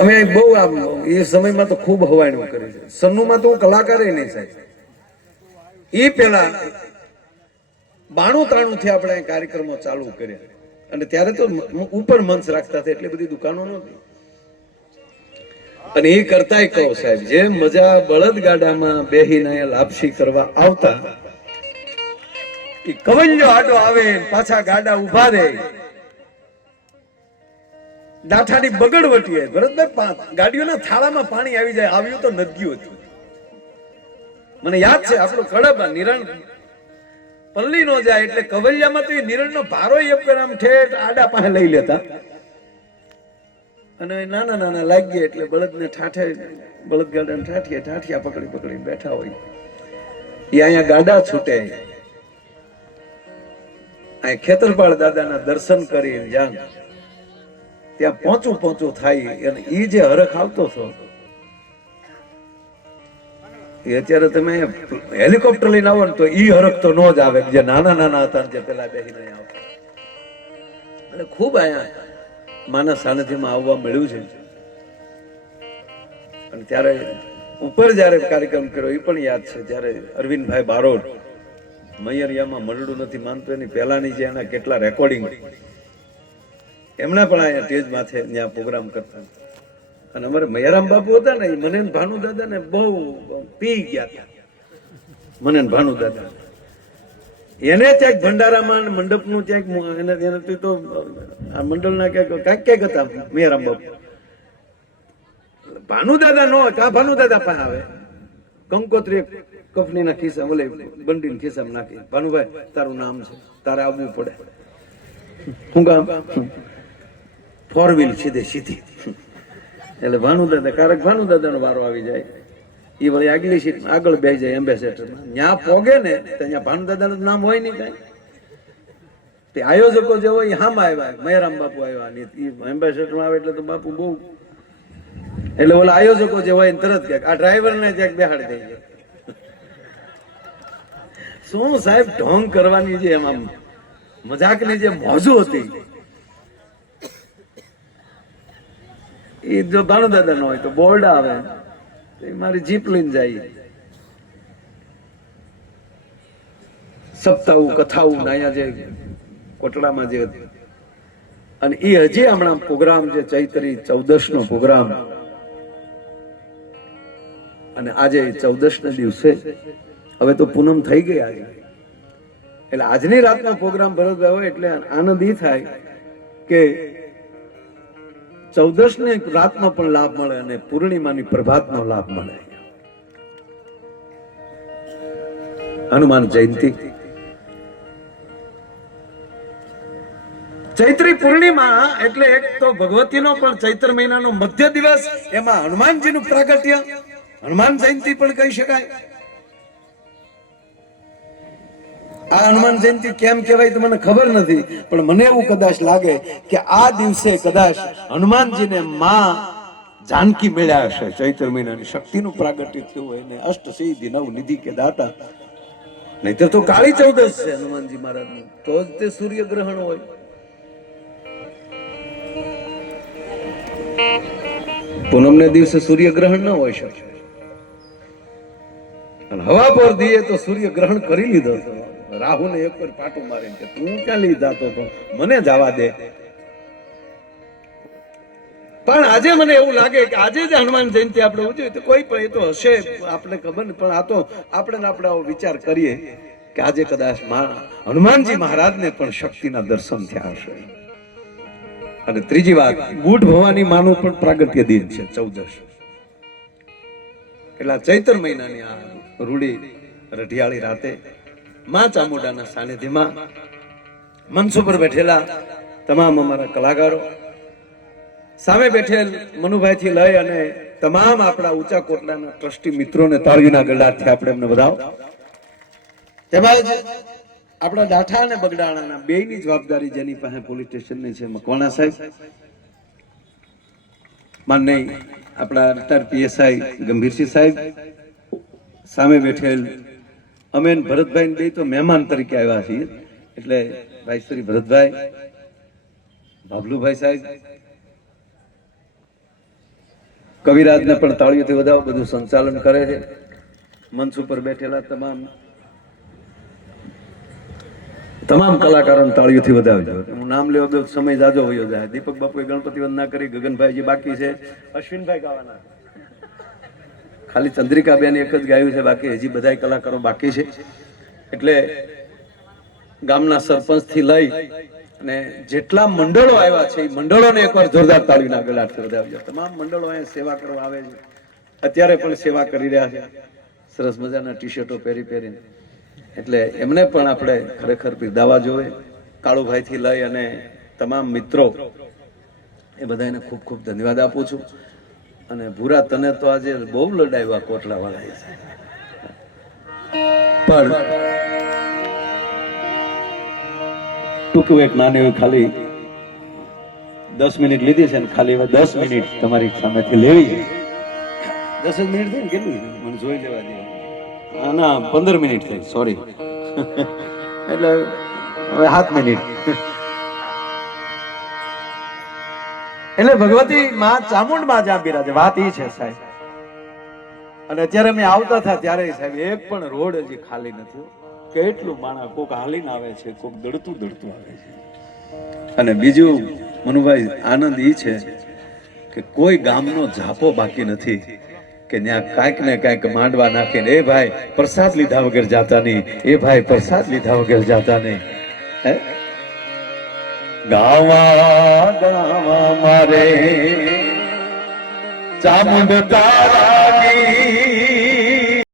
અમે બહુ આમ એ સમયમાં તો ખૂબ હવાયણું કરી છે. સન્નુમાં તો હું કલાકાર નહીં સાહેબ. એ પેલા 92-93 થી આપણે કાર્યક્રમો ચાલુ કર્યા અને ત્યારે તો ઉપર મંચ રાખતા હતા, એટલી બધી દુકાનો નહોતી. અને એ કરતાય કહો સાહેબ, જે મજા બળદગાડામાં બેહીને લાપસી કરવા આવતા, એ કવલ્યો આડો આવે પાછા ગાડા ઉભા રહે, દાઠાની બગડ વટીએ ભરતભાઈ ગાડીઓના થાળામાં પાણી આવી જાય. આવ્યું તો નદીઓ હતું. મને યાદ છે આપણો કડબ નિરણ પલ્લી નો જાય એટલે કવલિયામાં તો એ નિરણ નો ભારો આમ ઠેઠ આડા પાસે લઈ લેતા અને નાના નાના લાગીએ એટલે બળદને ઠાઠે બળદગાડાને ઠાઠિયા પકડી બેઠા હોય. એ અહીંયા ગાડા છૂટે, અહીં ખેતરપાળ દાદાના દર્શન કરી જાણ ત્યાં પહોંચું થાય અને એ જે હરખ આવતો હતો એ અત્યારે તમે હેલિકોપ્ટર લઈને આવો ને તો ઈ હરખ તો નો જ આવે જે નાના નાના હતા જે પેલા બેહીને આવતા. એટલે ખૂબ અહીંયા માના સાનિધ્યમાં આવવા મળ્યું છે. અને ત્યારે ઉપર જયારે કાર્યક્રમ કર્યો એ પણ યાદ છે, ત્યારે અરવિંદભાઈ બારોટ મૈયરિયામાં મરડું નથી માનતો એની પહેલાની જે એના કેટલા રેકોર્ડિંગ એમના પણ અહીંયા સ્ટેજ માથે ત્યાં પ્રોગ્રામ કરતા. અને અમારે મૈયારામ બાપુ હતા ને, મને ભાનુ દાદા ને બહુ પી ગયા હતા. મને ભાનુ દાદા એને ક્યાંક ભંડારામાં મંડપનું ક્યાંક એને તો આ મંડળના ક્યાંક હતા મૈયારામ બાપુ. ભાનુ દાદા નો કા ભાનુ દાદા પાસે આવે કંકોત્રી કફનીના ખિસ્સા બોલે બંડીને ખિસ્સામાં નાખી, ભાનુભાઈ તારું નામ છે, તારે આવવું પડે. શું કામ? 4 વ્હીલ સીધી. એટલે ભાનુ દાદા કારક ભાનુ દાદા નો વારો આવી જાય. એ વળી આગલી સીટ આગળ બેસી જાય એમ્બેસેડર. ત્યાં પોગે ને તો ત્યાં ભાનુ દાદા નું નામ હોય નહીં કઈ. તે આયોજકો જે હોય હામાં આવ્યા, મૈયારામ બાપુ આવ્યા, એમ્બેસેડર આવે એટલે તો બાપુ બહુ, એટલે ઓલા આયોજકો જે હોય તરત ક્યાંક આ ડ્રાઈવર ને ક્યાંક બેહાડી દઈ જાય. શું સાહેબ ઢોંગ કરવાની જે એમાં મજાકની જે મોજું હતી એ જો ભાનુ દાદા નો હોય તો બોર્ડ આવે, મારી જીપ લઈને જાય. સપ્તાહું કથાવું અહીંયા જે કોટડામાં જે, અને એ હજી હમણાં પ્રોગ્રામ જે ચૈત્રી 14 નો પ્રોગ્રામ, અને આજે 14 ના દિવસે હવે તો પૂનમ થઈ ગઈ આજે, એટલે આજની રાતનો પ્રોગ્રામ ભરતભાઈ હોય એટલે આનંદ ઈ થાય કે 14 ને રાતનો પણ લાભ મળે અને પૂર્ણિમાની પ્રભાતનો લાભ મળે. હનુમાન જયંતિ ચૈત્રી પૂર્ણિમા એટલે એક તો ભગવતીનો પણ ચૈત્ર મહિનાનો મધ્ય દિવસ, એમાં હનુમાનજીનું પ્રાગટ્ય હનુમાન જયંતિ પણ કહી શકાય. આ હનુમાન જયંતિ કેમ કહેવાય તો મને ખબર નથી, પણ મને એવું કદાચ લાગે કે આ દિવસે કદાચ હનુમાનજીને માં જાનકી મળ્યા હશે. ચૈત્ર મહિનાની શક્તિનું પ્રાગટ્ય થયું હોય ને અષ્ટસિદ્ધિ નવનિધિ કે દાતા. નહીતર તો કાળી 14 છે હનુમાનજી મહારાજનું, તો જ તે સૂર્યગ્રહણ હોય. પૂનમને દિવસે સૂર્યગ્રહણ ન હોય શકે. અને હવા પર દીએ તો સૂર્યગ્રહણ કરી લીધો હતો. રાહુને એક વાર પાટું મારીને કે તું ક્યાં લઈ જાતો તો, મને જવા દે. પણ આજે મને એવું લાગે કે આજે જે હનુમાન જયંતિ આપણે ઉજવી તો કોઈ પણ એ તો હશે આપણે ખબર નહીં, પણ આ તો આપણે આવો વિચાર કરીએ કે આજે કદાચ હનુમાનજી મહારાજને પણ શક્તિના દર્શન થયા હશે. અને ત્રીજી વાત, બુઢ ભવાની માનું પણ પ્રાગટ્ય દિન છે 14. એટલે ચૈત્ર મહિનાની આ રૂડી રઢિયાળી રાતે માં ચામુંડાના સાનિધ્યમાં મંચ ઉપર બેઠેલા તમામ અમારા કલાકારો, સામે બેઠેલ મનુભાઈ થી લઈ અને તમામ આપણા ઊંચા કોટલાના ટ્રસ્ટી મિત્રોને તાળીના ગળાથી આપણે એમને વધાવો. તેમજ આપણા દાઠા અને બગડાણાના બેયની જવાબદારી જેની પાસે પોલીસ સ્ટેશનની છે, મકવાણા સાહેબ, માનનીય આપણા રિટાયર પીએસઆઈ ગંભીરસિંહ સાહેબ, સામે બેઠેલ અમે ભરતભાઈ બે તો મહેમાન તરીકે આવ્યા છીએ, એટલે ભાઈ શ્રી ભરતભાઈ, બાબલુભાઈ સાહેબ, કવિરાજને પણ તાળીઓથી વધાવો, બધું સંચાલન કરે છે. મંચ ઉપર બેઠેલા તમામ કલાકારોને તાળીઓથી વધાવજો. હું નામ લેવા દઉં સમય જાજો વયો જાય. દીપક બાપુએ ગણપતિ વંદના કરી, ગગનભાઈજી બાકી છે, અશ્વિનભાઈ ગાવાના, ખાલી ચંદ્રિકાબેન એક જ ગાયું છે, બાકી હજી બધા કલાકારો બાકી છે. એટલે ગામના સરપંચ થી લઈ અને જેટલા મંડળો આવ્યા છે એ મંડળોને એકવાર જોરદાર તાળીના ગળાથી વધાવજો. તમામ મંડળો અહીંયા સેવા કરવા આવે છે, અત્યારે પણ સેવા કરી રહ્યા છે, સરસ મજાના ટી શર્ટો પહેરીને. એટલે એમને પણ આપણે ખરેખર બિરદાવવા જોઈએ. કાળુભાઈ થી લઈ અને તમામ મિત્રો, એ બધાને ખૂબ ખૂબ ધન્યવાદ આપું છું. અને ભૂરા તને તો આજે બહુ લડાવ્યા કોટલા વાળા, પણ ટૂંકું એક નાની એવી ખાલી 10 મિનિટ લીધી છે, ખાલી હવે 10 મિનિટ તમારી સામેથી લેવી છે. 10 જ મિનિટ થઈ ને, કેટલું મને જોઈ લેવા દે. ના 15 મિનિટ થઈ, સોરી. એટલે હવે 7 મિનિટ. એટલે ભગવતી માં ચામુંડ માં જ્યાં બિરાજે, વાત ઈ છે સાહેબ. અને અત્યારે અમે આવતા હતા ત્યારે સાહેબ એક પણ રોડ હજી ખાલી નથી. કેટલું માણસ, કોક હાલીને આવે છે, કોક દડતું આવે છે. અને બીજું મનુભાઈ આનંદ ઈ છે કે કોઈ ગામનો ઝાપો બાકી નથી કે ત્યાં કાંઈક ને કાંઈક માંડવા નાખીને, એ ભાઈ પ્રસાદ લીધા વગર જાતા નહીં, એ ભાઈ પ્રસાદ લીધા વગર જાતા નહીં. હે ગાવા ગાવા મારે ચામુંડ તારા